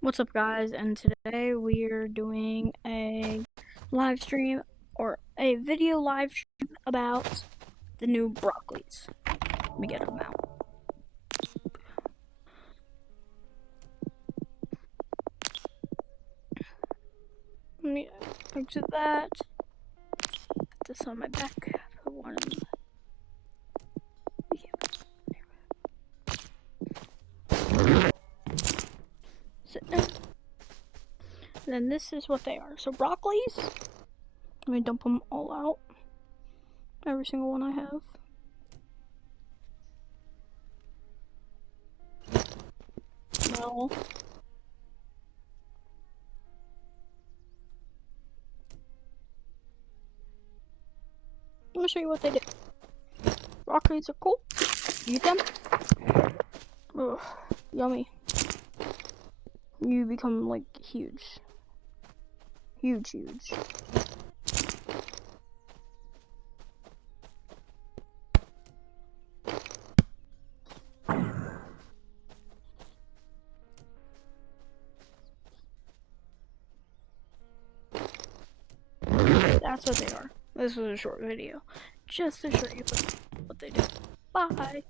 What's up, guys? And today we're doing a live stream or a video live stream about the new broccolis. Let me get them out. Let me exit that. Put this on my back. Put one in the... Sit down. And then this is what they are. So broccolis. Let me dump them all out. Every single one I have. No. Let me show you what they do. Broccolis are cool. Eat them. Ugh, yummy. You become like huge. Huge. That's what they are. This was a short video, just to show you what they do. Bye.